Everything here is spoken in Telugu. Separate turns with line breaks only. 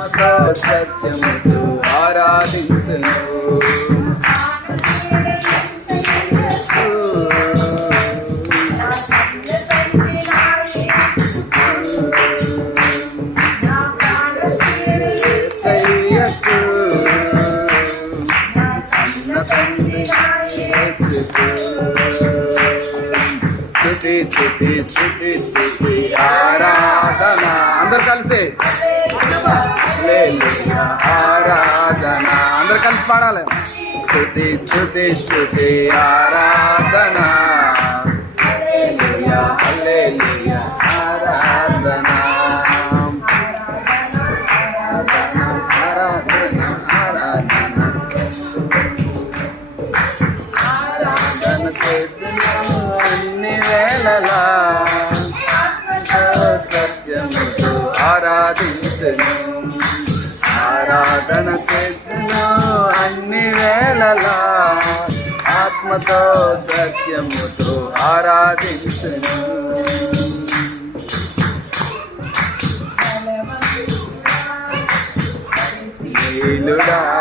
ఆత్మతో సత్యముతో ఆరాధించును యేసయ్యకు నా తండ్రి యేసుకు. స్తుతి అందరు కలిసి. ఆరాధన. అందరు కలిసి పాడాలి. స్థుతి స్థుతి స్థుతి ఆరాధన. హల్లెలూయా, ఆరాధన. అన్ని వేళలా ఆరాధించను. ఆరాధన చేతును అన్ని వేళలా ఆత్మతో సత్యముతో ఆరాధించను. నీలుడా